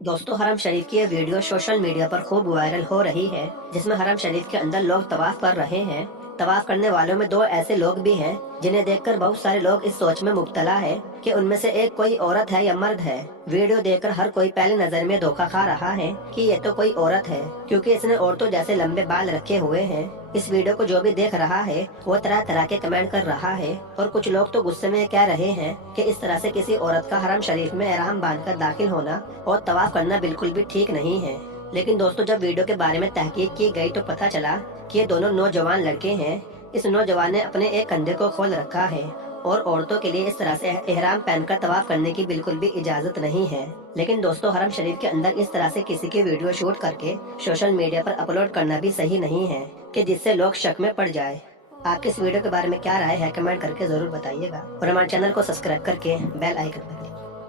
दोस्तों, हरम शरीफ की ये वीडियो सोशल मीडिया पर खूब वायरल हो रही है, जिसमें हरम शरीफ के अंदर लोग तवाफ कर रहे हैं। तवाफ करने वालों में दो ऐसे लोग भी हैं जिन्हें देखकर बहुत सारे लोग इस सोच में मुब्तला है कि उनमें से एक कोई औरत है या मर्द है। वीडियो देखकर हर कोई पहली नजर में धोखा खा रहा है कि ये तो कोई औरत है, क्योंकि इसने औरतों जैसे लंबे बाल रखे हुए हैं। इस वीडियो को जो भी देख रहा है वो तरह तरह के कमेंट कर रहा है, और कुछ लोग तो गुस्से में कह रहे हैं कि इस तरह से किसी औरत का हरम शरीफ में एहराम बांधकर दाखिल होना और तवाफ करना बिल्कुल भी ठीक नहीं है। लेकिन दोस्तों, जब वीडियो के बारे में तहकीक की गई तो पता चला कि ये दोनों नौजवान लड़के हैं। इस नौजवान ने अपने एक कंधे को खोल रखा है और औरतों के लिए इस तरह से एहराम पहनकर तवाफ करने की बिल्कुल भी इजाजत नहीं है। लेकिन दोस्तों, हरम शरीफ के अंदर इस तरह से किसी की वीडियो शूट करके सोशल मीडिया पर अपलोड करना भी सही नहीं है कि जिससे लोग शक में पड़ जाए। आपकी इस वीडियो के बारे में क्या राय है, कमेंट करके जरूर बताइएगा, और हमारे चैनल को सब्सक्राइब करके बेल आइकन